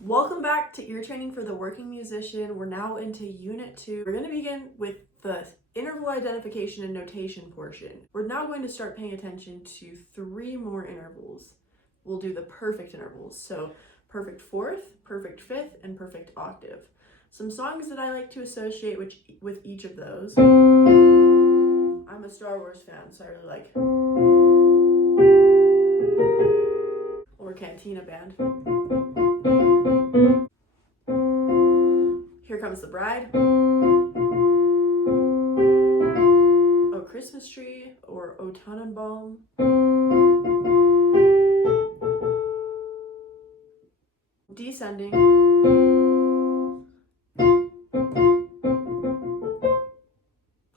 Welcome back to Ear Training for the Working Musician. We're now into Unit 2. We're going to begin with the interval identification and notation portion. We're now going to start paying attention to 3 more intervals. We'll do the perfect intervals, so perfect fourth, perfect fifth, and perfect octave. Some songs that I like to associate with each of those. I'm a Star Wars fan, so I really like or Cantina Band. Here Comes the Bride, O Christmas Tree, or O Tannenbaum. Descending,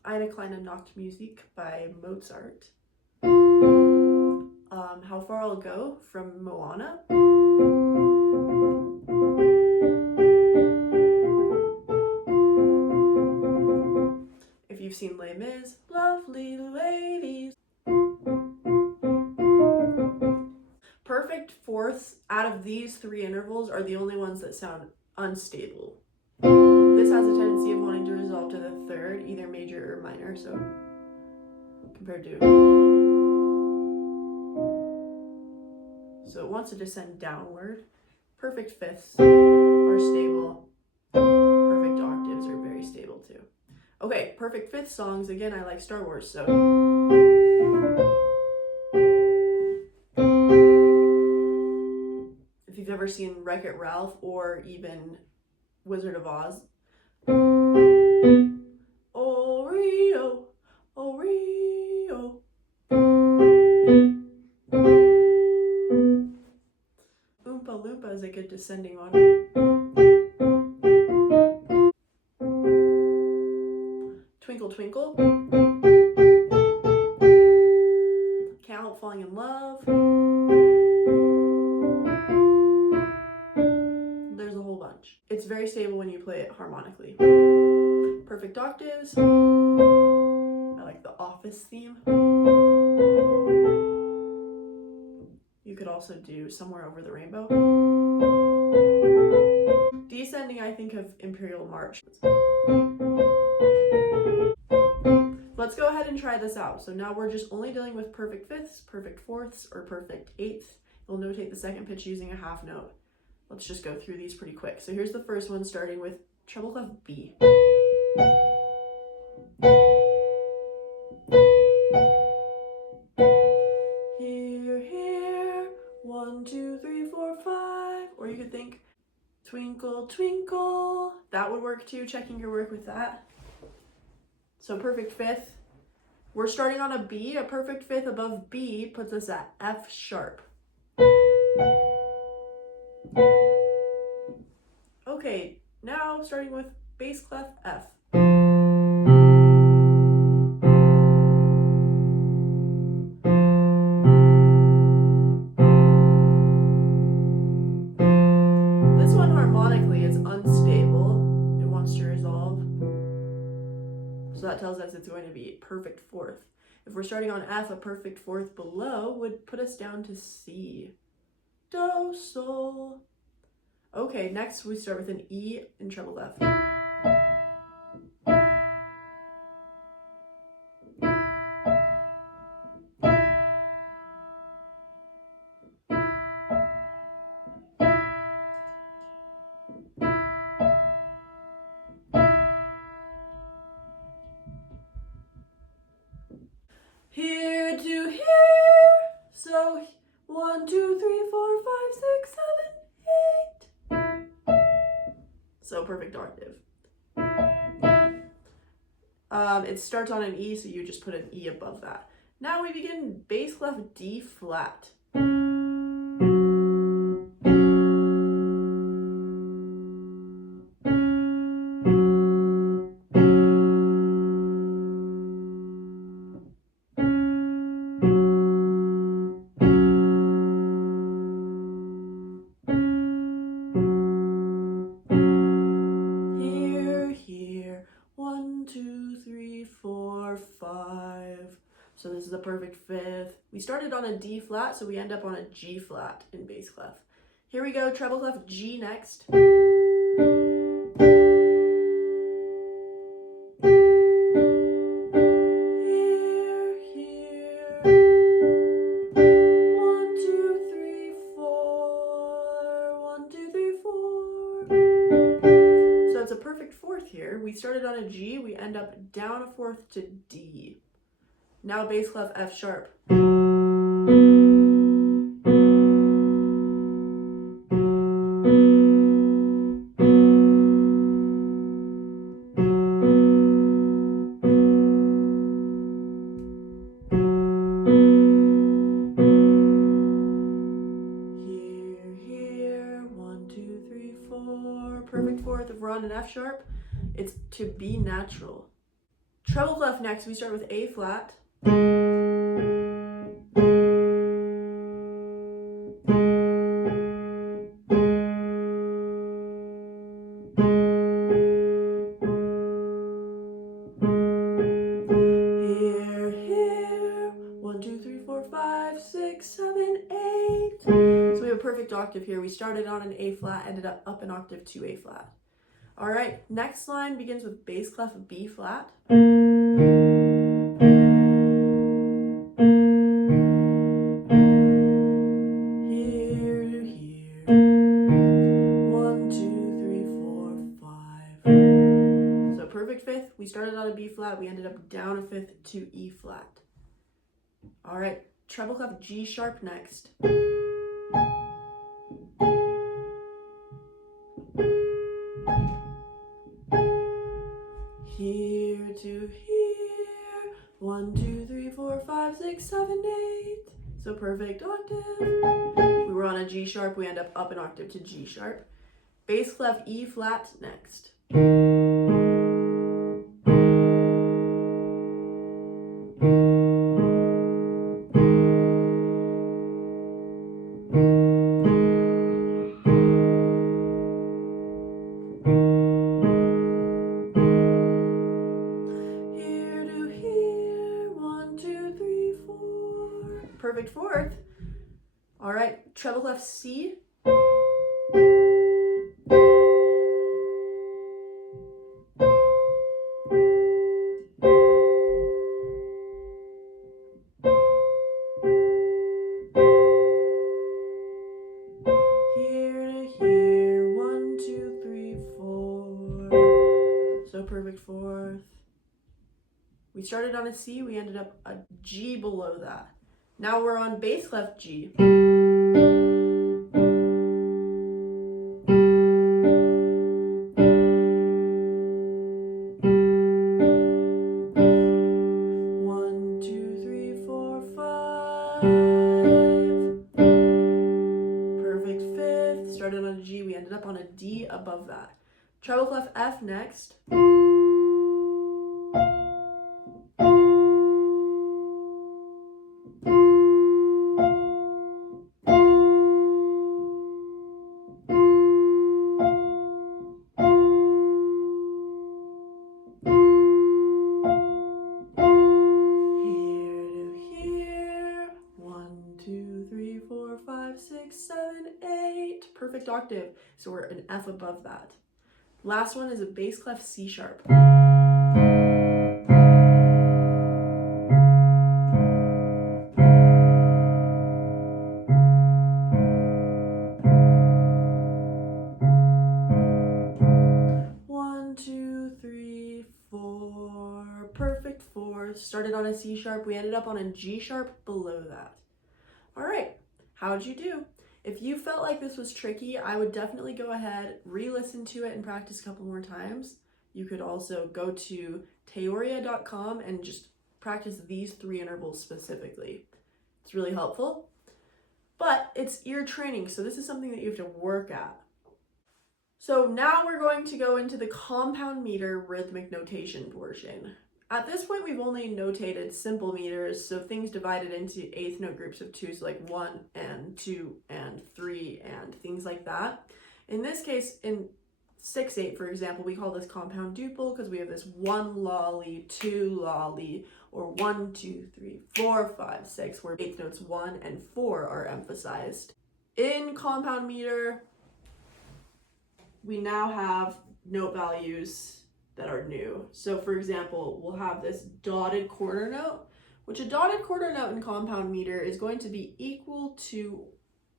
Eine kleine Nachtmusik by Mozart. How Far I'll Go from Moana. If you've seen Les Mis, Lovely Ladies. Perfect fourths out of these 3 intervals are the only ones that sound unstable. This has a tendency of wanting to resolve to the third, either major or minor, so compared to. So it wants to descend downward. Perfect fifths are stable. Perfect octaves are very stable too. Okay, perfect fifth songs. Again, I like Star Wars, so. If you've ever seen Wreck-It Ralph or even Wizard of Oz. Oh Rio, oh Rio. Oompa Loompa is a good descending one. Twinkle Twinkle. Can't Help Falling in Love. There's a whole bunch. It's very stable when you play it harmonically. Perfect octaves. I like the Office theme. You could also do Somewhere Over the Rainbow. Descending, I think of Imperial March. Let's go ahead and try this out. So now we're just only dealing with perfect fifths, perfect fourths, or perfect eighths. We'll notate the second pitch using a half note. Let's just go through these pretty quick. So here's the first one, starting with treble clef B. Here, here, 1, 2, 3, 4, 5. Or you could think twinkle, twinkle. That would work too, checking your work with that. So perfect fifth. We're starting on a B. A perfect fifth above B puts us at F sharp. Okay, now starting with bass clef F. This one harmonically is unstable. It wants to resolve. So that tells us it's going to be perfect fourth. If we're starting on F, a perfect fourth below would put us down to C. Do, sol. Okay, next we start with an E in treble clef. Here to here. So 1, 2, 3, 4, 5, 6, 7, 8. So perfect octave. It starts on an E, so you just put an E above that. Now we begin bass clef D flat. Here, 1, 2, 3, 4, 5. So this is the perfect fifth. We started on a D flat, so we end up on a G flat in bass clef. Here we go, treble clef G next. It's a perfect fourth here. We started on a G, we end up down a fourth to D. Now bass clef F sharp. Here, 1, 2, 3, 4. Perfect fourth. If we're on an F sharp, it's to B natural. Treble clef next, we start with A flat. Here, 1, 2, 3, 4, 5, 6, 7, 8. So we have a perfect octave here. We started on an A flat, ended up an octave to A flat. All right, next line begins with bass clef B flat. Here to here. 1, 2, 3, 4, 5. So perfect fifth. We started on a B flat, we ended up down a fifth to E flat. All right, treble clef G sharp next. Here to here. 1, 2, 3, 4, 5, 6, 7, 8. So perfect octave. We were on a G sharp, we end up an octave to G sharp. Bass clef E flat next. Perfect fourth. All right, treble clef C. Here to here, 1, 2, 3, 4. So perfect fourth. We started on a C, we ended up a G below that. Now we're on bass clef G. 1, 2, 3, 4, 5. Perfect fifth. Started on a G, we ended up on a D above that. Treble clef F next. Perfect octave, so we're an F above that. Last one is a bass clef C sharp. One, two, three, four. Perfect fourth. Started on a C sharp, we ended up on a G sharp below that. All right, how'd you do? If you felt like this was tricky, I would definitely go ahead, re-listen to it and practice a couple more times. You could also go to teoria.com and just practice these 3 intervals specifically. It's really helpful, but it's ear training, so this is something that you have to work at. So now we're going to go into the compound meter rhythmic notation portion. At this point, we've only notated simple meters, so things divided into eighth note groups of 2, so like 1 and 2 and 3 and things like that. In this case, in 6/8, for example, we call this compound duple because we have this 1 lolly, 2 lolly, or 1, 2, 3, 4, 5, 6, where eighth notes 1 and 4 are emphasized. In compound meter, we now have note values that are new. So for example, we'll have this dotted quarter note, which a dotted quarter note in compound meter is going to be equal to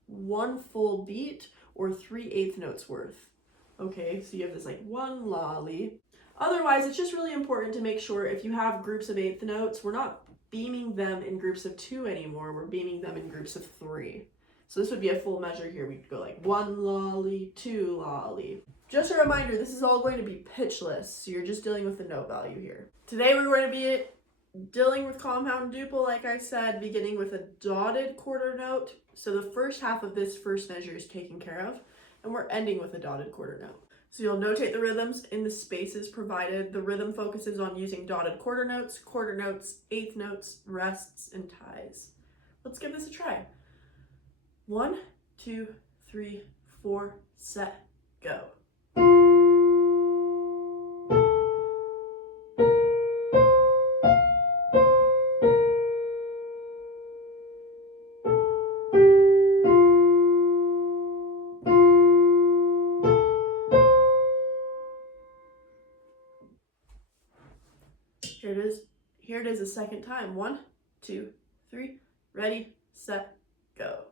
1 full beat or 3/8 notes worth. Okay, so you have this like 1 lolly. Otherwise, it's just really important to make sure if you have groups of 1/8 notes, we're not beaming them in groups of 2 anymore, we're beaming them in groups of 3. So this would be a full measure here. We'd go like 1 lolly, 2 lolly. Just a reminder, this is all going to be pitchless, so you're just dealing with the note value here. Today we're going to be dealing with compound duple, like I said, beginning with a dotted quarter note. So the first half of this first measure is taken care of, and we're ending with a dotted quarter note. So you'll notate the rhythms in the spaces provided. The rhythm focuses on using dotted quarter notes, 1/8 notes, rests, and ties. Let's give this a try. 1, 2, 3, 4, set, go. Here it is a second time. 1, 2, 3, ready, set, go.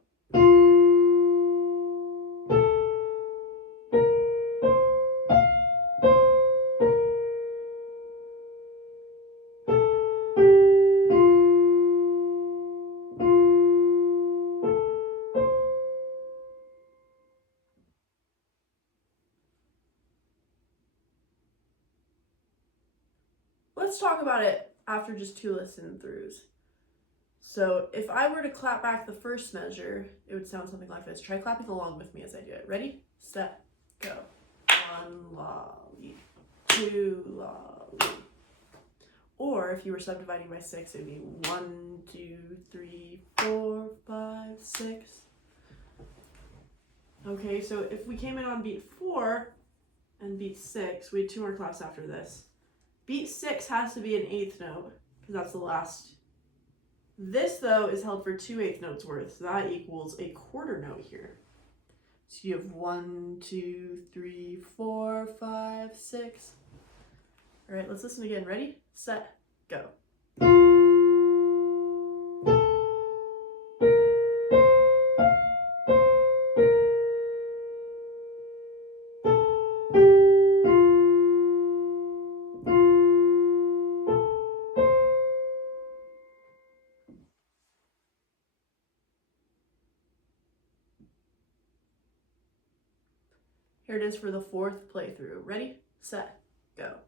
Let's talk about it after just 2 listen throughs. So if I were to clap back the first measure, it would sound something like this. Try clapping along with me as I do it. Ready, set, go. 1 lolly, 2 lolly. Or if you were subdividing by 6, it would be 1, 2, 3, 4, 5, 6. Okay, so if we came in on beat 4 and beat 6, we had 2 more claps after this. Beat 6 has to be an 1/8 note, because that's the last. This, though, is held for 2/8 notes worth, so that equals a quarter note here. So you have 1, 2, 3, 4, 5, 6. All right, let's listen again. Ready, set, go. Here it is for the 4th playthrough. Ready, set, go.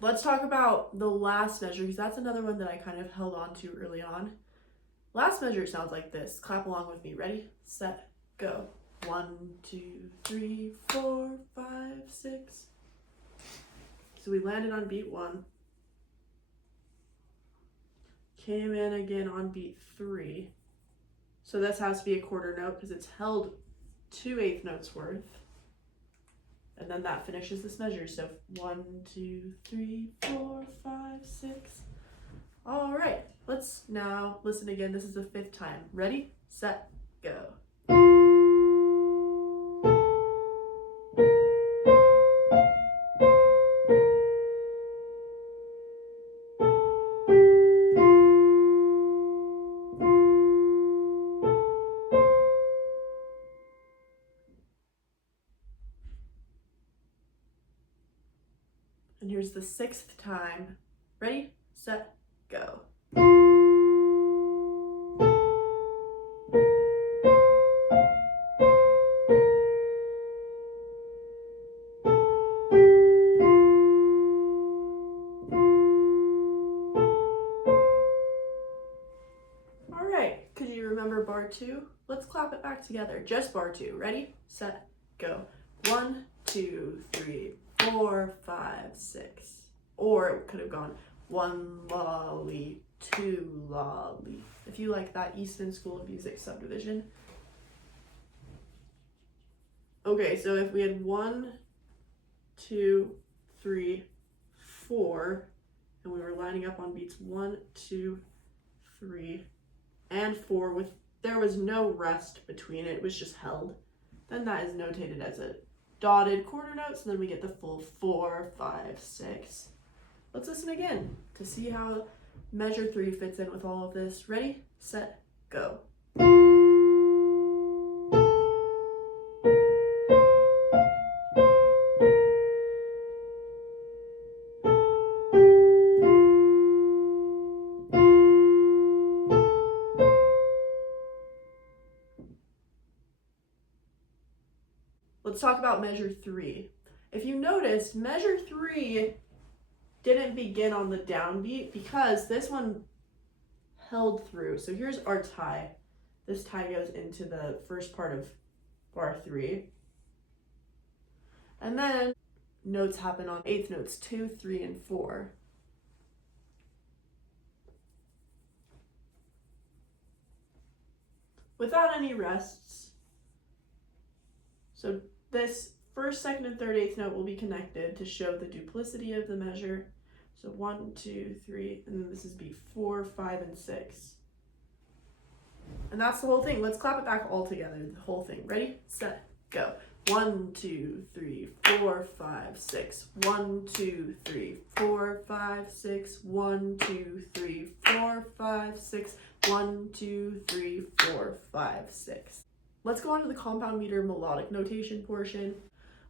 Let's talk about the last measure, because that's another one that I kind of held on to early on. Last measure sounds like this. Clap along with me. Ready, set, go. 1, 2, 3, 4, 5, 6. So we landed on beat 1. Came in again on beat 3. So this has to be a quarter note because it's held 2/8 notes worth. And then that finishes this measure. So 1, 2, 3, 4, 5, 6. All right, let's now listen again. This is the 5th time. Ready, set, go. And here's the 6th time. Ready, set, go. All right, could you remember bar 2? Let's clap it back together. Just bar 2. Ready, set, go. 1, 2, 3, 4, 5, 6. Or it could have gone 1 lolly, 2, la, li. If you like that Easton School of Music subdivision. Okay, so if we had 1, 2, 3, 4, and we were lining up on beats 1, 2, 3, and 4 with there was no rest between it was just held, then that is notated as a dotted quarter note, so then we get the full 4, 5, 6. Let's listen again to see how measure 3 fits in with all of this. Ready, set, go. Let's talk about measure 3. If you noticed, measure 3 didn't begin on the downbeat because this one held through. So here's our tie. This tie goes into the first part of bar 3. And then notes happen on eighth notes 2, 3, and 4. Without any rests. So this first, second, and third eighth note will be connected to show the duplicity of the measure. So 1, 2, 3, and then this is beat 4, 5, and 6. And that's the whole thing. Let's clap it back all together, the whole thing. Ready, set, go. 1, 2, 3, 4, 5, 6. 1, 2, 3, 4, 5, 6. 1, 2, 3, 4, 5, 6. 1, 2, 3, 4, 5, 6. Let's go on to the compound meter melodic notation portion.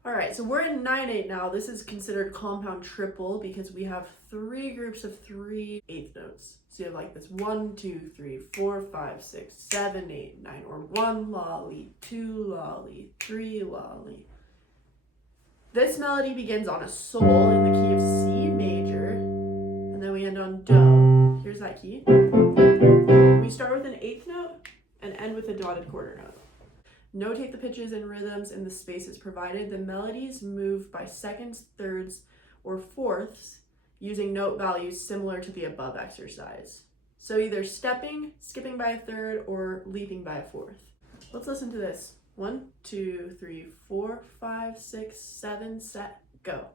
All right, so we're in 9/8 now. This is considered compound triple because we have 3 groups of 3 eighth notes. So you have like this 1, 2, 3, 4, 5, 6, 7, 8, 9, or 1 lolly, 2 lolly, 3 lolly. This melody begins on a sol in the key of C major, and then we end on do. Here's that key. We start with an eighth note and end with a dotted quarter note. Notate the pitches and rhythms in the spaces provided. The melodies move by seconds, thirds, or fourths using note values similar to the above exercise. So either stepping, skipping by a third, or leaping by a fourth. Let's listen to this. 1, 2, 3, 4, 5, 6, 7, set, go.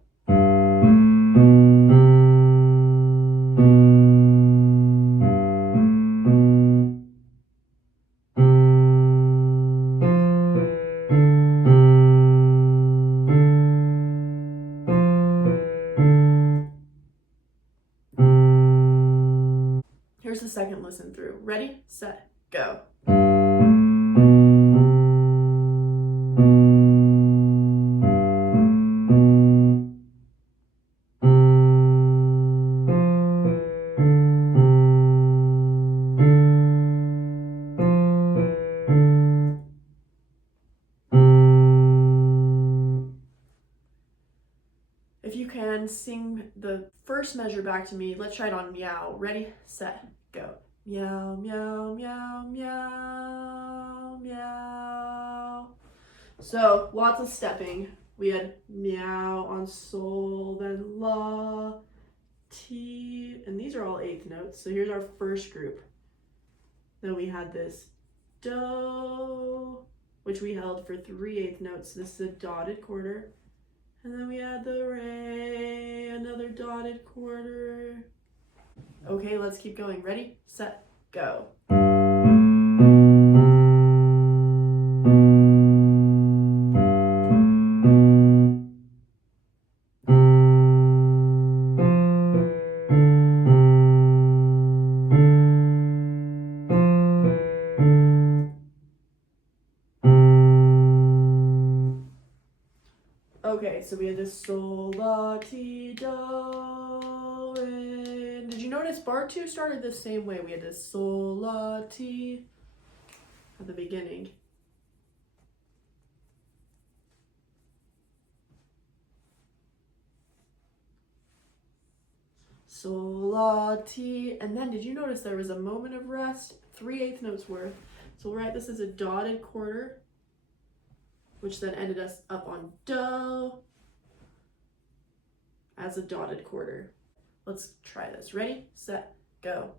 Here's the second listen through. Ready, set, go. If you can, sing the first measure back to me. Let's try it on meow. Ready, set, go. Meow, meow, meow, meow, meow. So lots of stepping. We had meow on sol, then la, ti, and these are all eighth notes. So here's our first group. Then we had this do, which we held for 3 eighth notes. This is a dotted quarter. And then we had the re, another dotted quarter. Okay, let's keep going. Ready, set, go. Okay, so we had this sol, la, ti, do, and did you notice bar 2 started the same way? We had this sol, la, ti at the beginning. Sol, la, ti, and then did you notice there was a moment of rest? 3 eighth notes worth. So we'll write this as a dotted quarter, which then ended us up on do as a dotted quarter. Let's try this. Ready, set, go.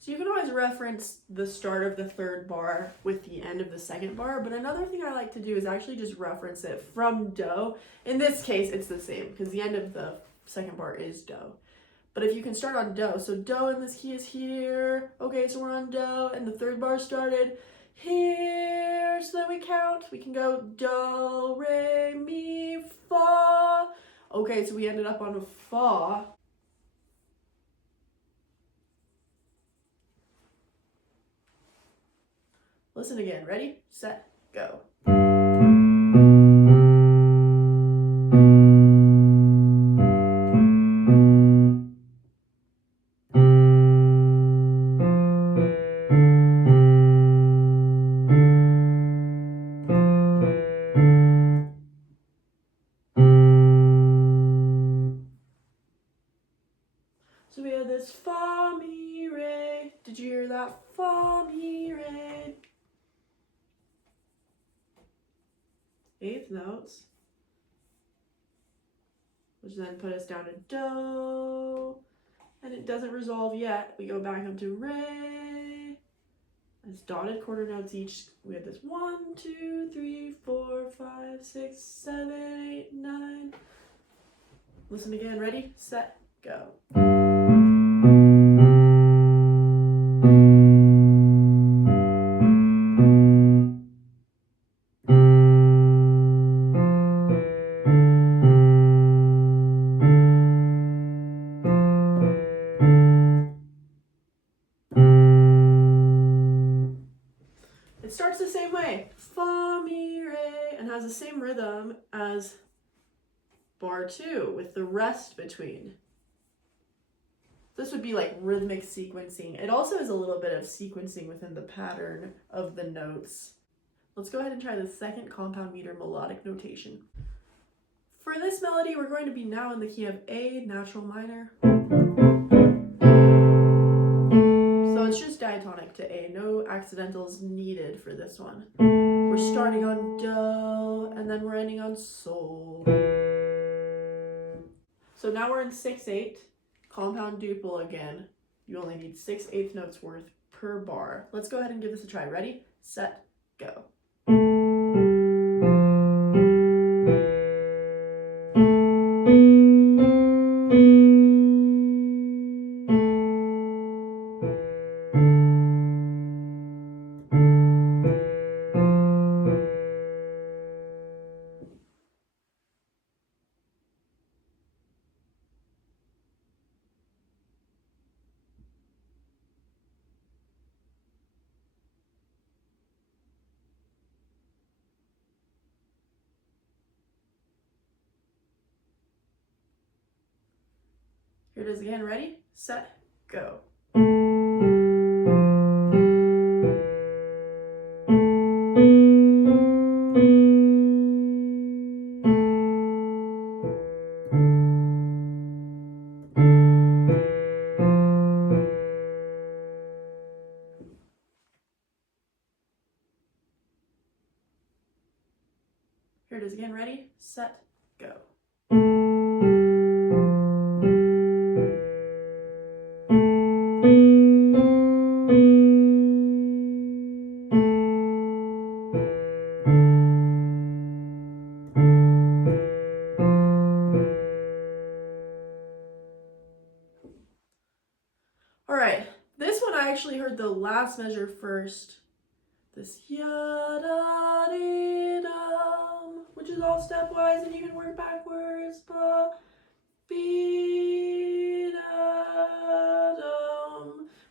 So you can always reference the start of the third bar with the end of the second bar, but another thing I like to do is actually just reference it from do. In this case, it's the same because the end of the second bar is do. But if you can start on do, so do in this key is here. Okay, so we're on do, and the third bar started here. So then we count. We can go do, re, mi, fa. Okay, so we ended up on a fa. Listen again. Ready, set, go. So we have this fa, mi, re. Did you hear that? Fa, mi, re. Eighth notes, which then put us down to do, and it doesn't resolve yet. We go back up to re. As dotted quarter notes each, we have this 1, 2, 3, 4, 5, 6, 7, 8, 9. Listen again. Ready, set, go. It starts the same way, fa, mi, re, and has the same rhythm as bar 2 with the rest between. This would be like rhythmic sequencing. It also is a little bit of sequencing within the pattern of the notes. Let's go ahead and try the second compound meter melodic notation. For this melody, we're going to be now in the key of A natural minor. So it's just diatonic to A, no accidentals needed for this one. We're starting on do, and then we're ending on sol. So now we're in 6/8, compound duple again. You only need 6/8 notes worth per bar. Let's go ahead and give this a try. Ready, set, go. Here it is again. Ready, set, go. Here it is again. Ready, set, go. All right, this one I actually heard the last measure first. This ya-da-dee-dum, which is all stepwise, and you can work backwards. Ba, be-da-dum.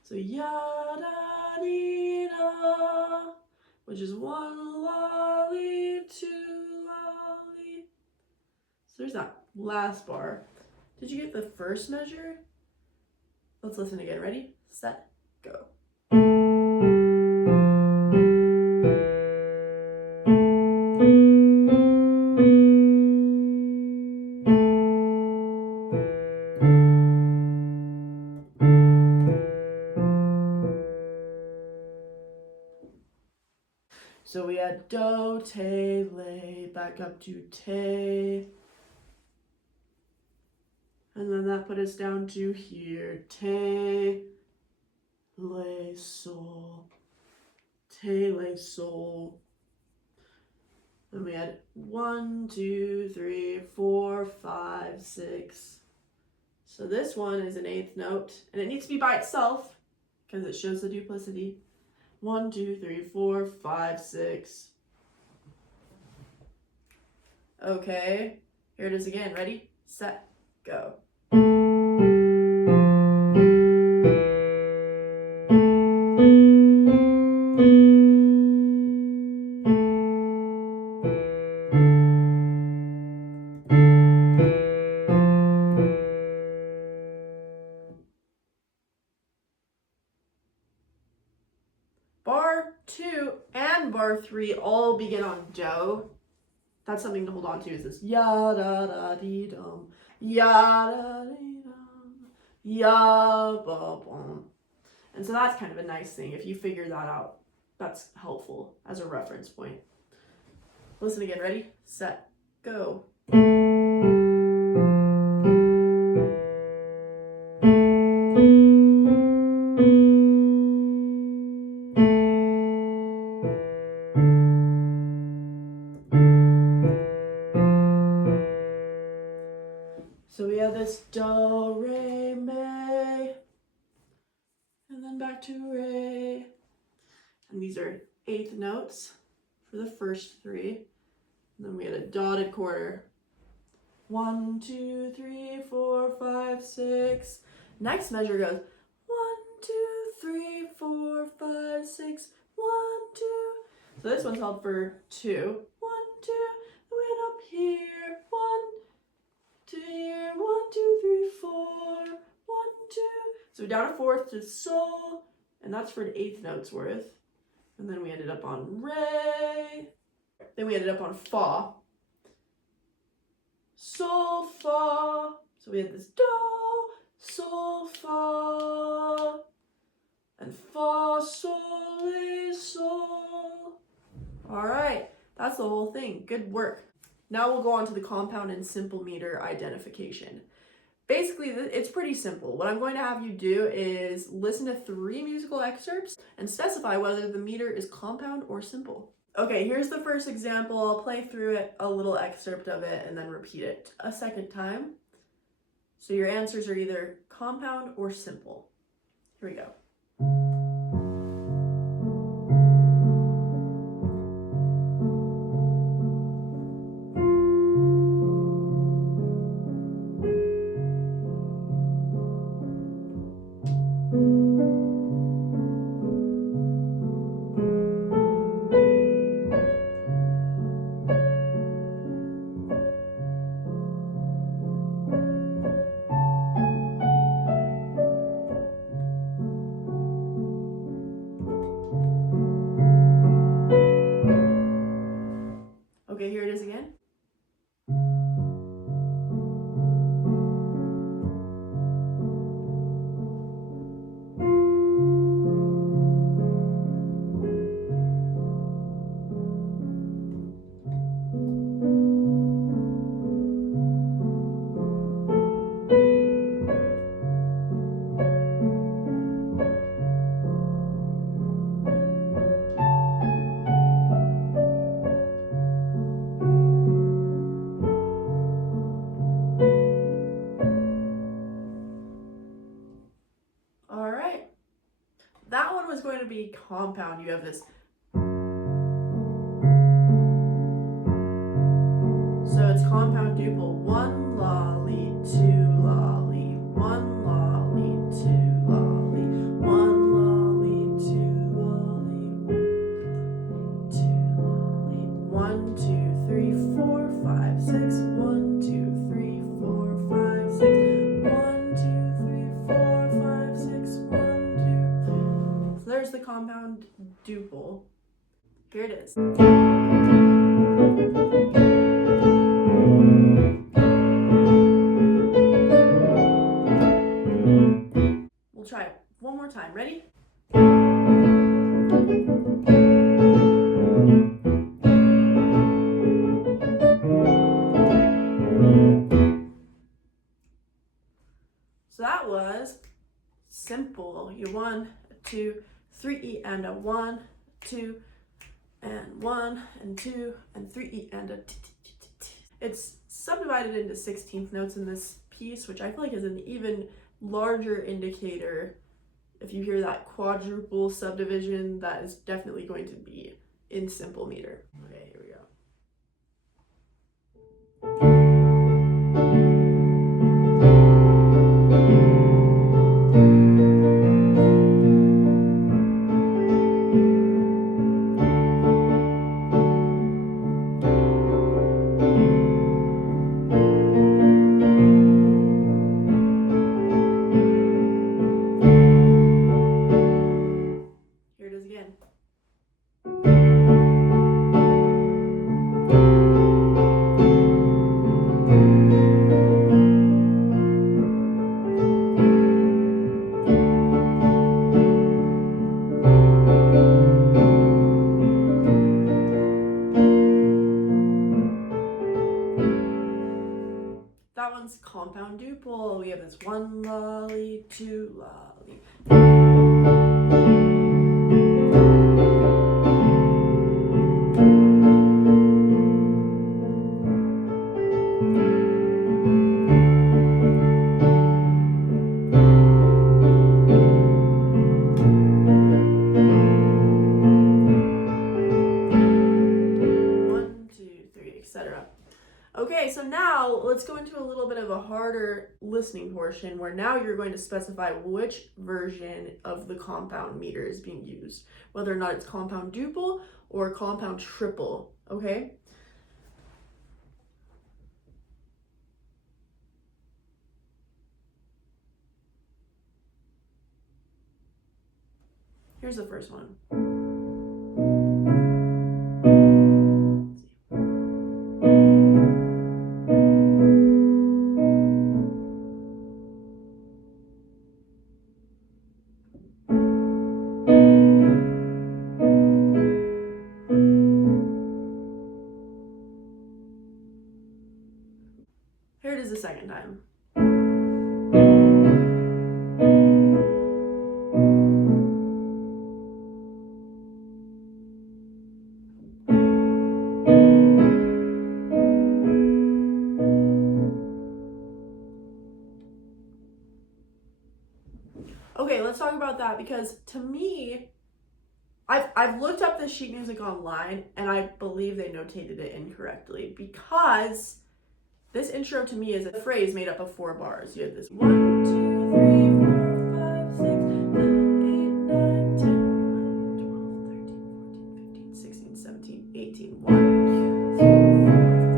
So ya-da-dee-da, which is 1 lolly, 2 lolly. So there's that last bar. Did you get the first measure? Let's listen again. Ready, set, go. Here So we had do, te, le, back up to te. And then that put us down to here. Te, le, sol. Te, le, sol. Then we had 1, 2, 3, 4, 5, 6. So this one is an eighth note, and it needs to be by itself because it shows the duplicity. 1, 2, 3, 4, 5, 6. Okay, here it is again. Ready, set, go. Bar 2 and bar 3 all begin on do. That's something to hold on to, is this ya da da dee dum, ya da dee dum, ya ba bum. And so that's kind of a nice thing. If you figure that out, that's helpful as a reference point. Listen again, ready, set, go. So we have this do, re, mi, and then back to re. And these are eighth notes for the first 3. And then we had a dotted quarter. 1, 2, 3, 4, 5, 6. Next measure goes 1, 2, 3, 4, 5, 6. 1, 2. So this one's held for 2. 1, 2. Then we head up here. 1, 2 here. 1, 2, 3, 4. 1, 2. So we down a fourth to sol, and that's for an eighth note's worth. And then we ended up on re. Then we ended up on fa. Sol, fa. So we had this do, sol, fa, and fa, sol, la, sol. All right, that's the whole thing. Good work. Now we'll go on to the compound and simple meter identification. Basically, it's pretty simple. What I'm going to have you do is listen to 3 musical excerpts and specify whether the meter is compound or simple. Okay, here's the first example. I'll play through it, a little excerpt of it, and then repeat it a second time. So your answers are either compound or simple. Here we go. Okay, here it is again. All right. That one was going to be compound. You have this. So it's compound duple. 1 lolly, 2 lolly, 1 lolly, 2 lolly, 1 lolly, 2 lolly, 2 lolly, 1, 2, 3, 4, 5, 6, 1, 2, 3, 4, 5, 6, 1, 2, 3, 4, 5, 6, 1, 2. So there's the compound duple. Here it is. We'll try it one more time. Ready? 2, 3 E and a 1, 2, and 1, and 2, and 3 E and a t, t, t, t, t. It's subdivided into 16th notes in this piece, which I feel like is an even larger indicator. If you hear that quadruple subdivision, that is definitely going to be in simple meter. Okay, here we go. Here it is again. That one's compound duple. We have this 1 lolly, 2 lolly. Etc. Okay, so now let's go into a little bit of a harder listening portion where now you're going to specify which version of the compound meter is being used, whether or not it's compound duple or compound triple, okay? Here's the first one. Here it is the second time. Okay, let's talk about that because to me, I've looked up this sheet music online and I believe they notated it incorrectly because this intro to me is a phrase made up of 4 bars. You have this 1, 2, 3, 4, 5, 6, 7, 8, 9, 10, 11, 12, 13, 14, 15, 16, 17, 18. 1, 2, 3, 4,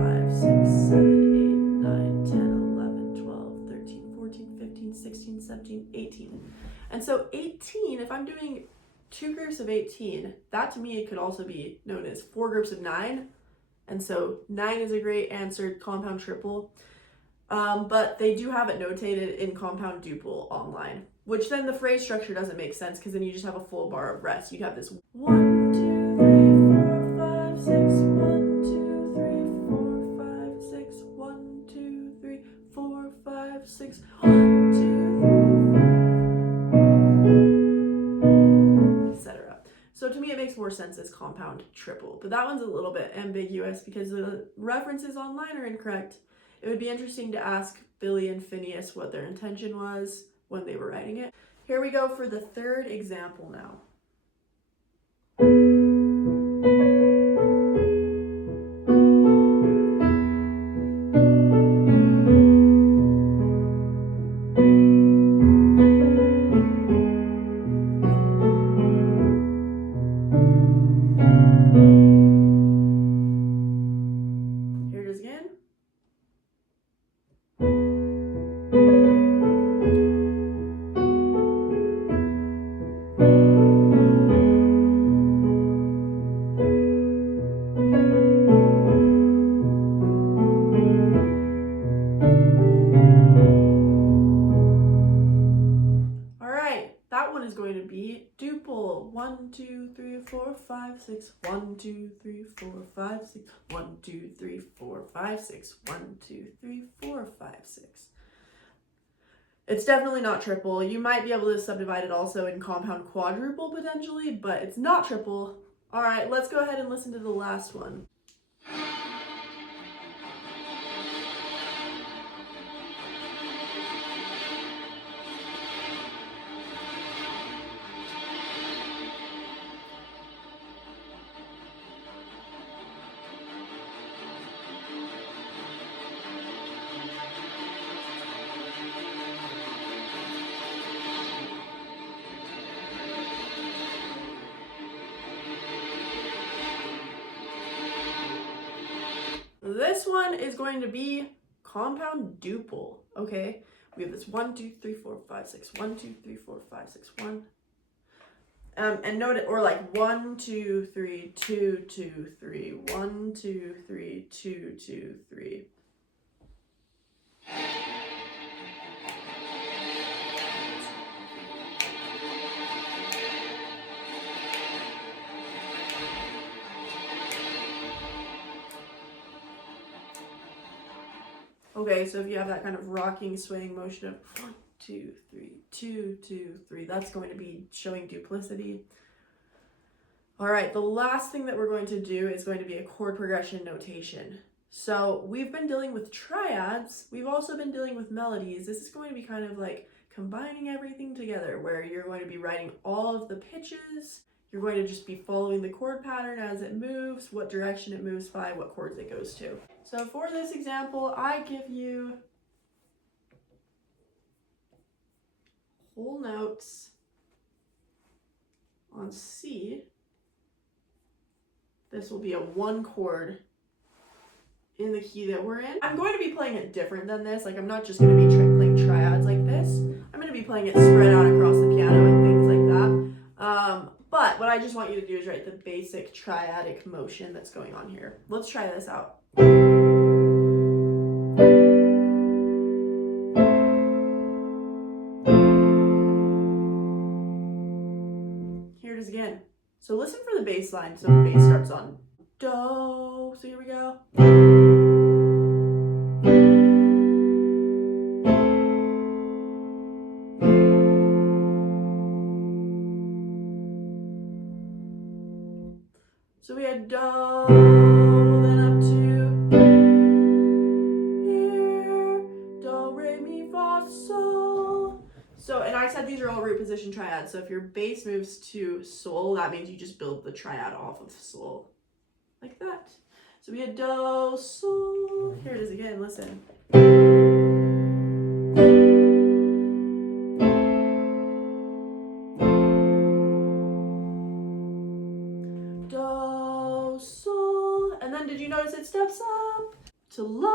5, 6, 7, 8, 9, 10, 11, 12, 13, 14, 15, 16, 17, 18. And so 18, if I'm doing 2 groups of 18, that to me could also be known as 4 groups of 9. And so 9 is a great answer, compound triple. But they do have it notated in compound duple online, which then the phrase structure doesn't make sense because then you just have a full bar of rest. You'd have this 1, 2, 3, 4, 5, 6, 1, 2, 3, 4, 5, 6, 1, 2, 3, 4, 5, 6, 1, 2, 3, etc. So to me, it makes more sense as compound triple, but that one's a little bit ambiguous because the references online are incorrect. It would be interesting to ask Billy and Phineas what their intention was when they were writing it. Here we go for the third example now. Here it is again. That one is going to be duple. 1, 2, 3, 4, 5, 6. 1, 2, 3, 4, 5, 6. 1, 2, 3, 4, 5, 6. 1, 2, 3, 4, 5, 6. It's definitely not triple. You might be able to subdivide it also in compound quadruple potentially, but it's not triple. All right, let's go ahead and listen to the last one. This one is going to be compound duple, okay? We have this 1, 2, 3, 4, 5, 6, 1, 2, 3, 4, 5, 6, 1. And note it, or like 1, 2, 3, 2, 2, 3, 1, 2, 3, 2, 2, 3. Okay, so if you have that kind of rocking, swaying motion of 1, 2, 3, 2, 2, 3, that's going to be showing duplicity. All right, the last thing that we're going to do is going to be a chord progression notation. So we've been dealing with triads. We've also been dealing with melodies. This is going to be kind of like combining everything together, where you're going to be writing all of the pitches. You're going to just be following the chord pattern as it moves, what direction it moves by, what chords it goes to. So for this example, I give you whole notes on C. This will be a 1 chord in the key that we're in. I'm going to be playing it different than this. Like, I'm not just going to be playing triads like this. I'm going to be playing it spread out across the piano and things like that. But what I just want you to do is write the basic triadic motion that's going on here. Let's try this out. Here it is again. So listen for the bass line. So the bass starts on do. So here we go. So we had do, then up to here, do, re, mi, fa, sol. So, and I said these are all root position triads. So if your bass moves to sol, that means you just build the triad off of sol. Like that. So we had do, sol. Here it is again, listen. Do, sol. And then did you notice it steps up to la?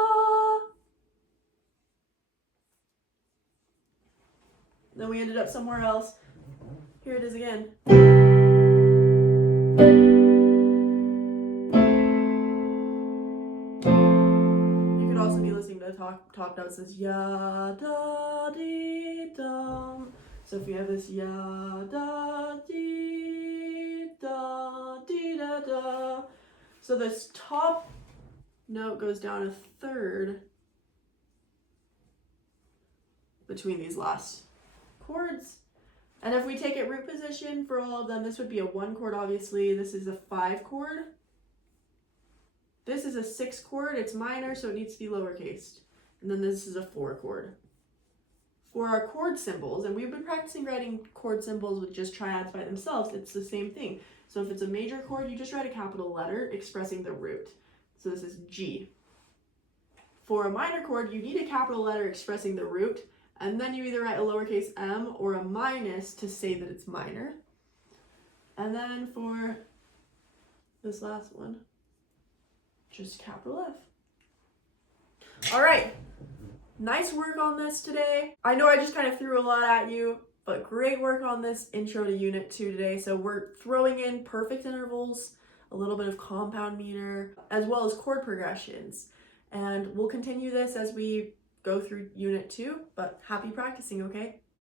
Then we ended up somewhere else. Here it is again. You could also be listening to the top notes as ya da dee dum. So if we have this ya da dee da dee da da. So this top note goes down a third between these last chords. And if we take it root position for all of them, this would be a 1 chord, obviously. This is a 5 chord. This is a 6 chord. It's minor, so it needs to be lowercase. And then this is a 4 chord. For our chord symbols, and we've been practicing writing chord symbols with just triads by themselves, it's the same thing. So if it's a major chord, you just write a capital letter expressing the root. So this is G. For a minor chord, you need a capital letter expressing the root, and then you either write a lowercase m or a minus to say that it's minor. And then for this last one, just capital F. All right, nice work on this today. I know I just kind of threw a lot at you, but great work on this intro to Unit 2 today. So we're throwing in perfect intervals, a little bit of compound meter, as well as chord progressions. And we'll continue this as we go through Unit 2, but happy practicing, okay?